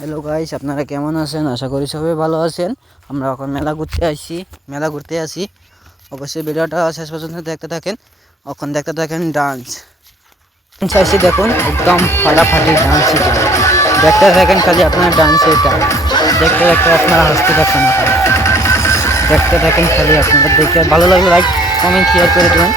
Hello guys, আপনারা কেমন আছেন? আশা করি সবাই ভালো আছেন। আমরা এখন মেলা ঘুরতে আসি। অবশ্যই ভিডিওটা শেষ পর্যন্ত দেখতে থাকেন। এখন দেখতে থাকেন ডান্স আসি, দেখুন একদম ফাটাফাটি ডান্স এটা। দেখতে থাকেন খালি আপনার ডান্স এটা দেখতে দেখতে আপনারা হাসতে থাকেন। দেখতে থাকেন খালি আপনারা, দেখে ভালো লাগলে লাইক কমেন্ট শেয়ার করে দেবেন।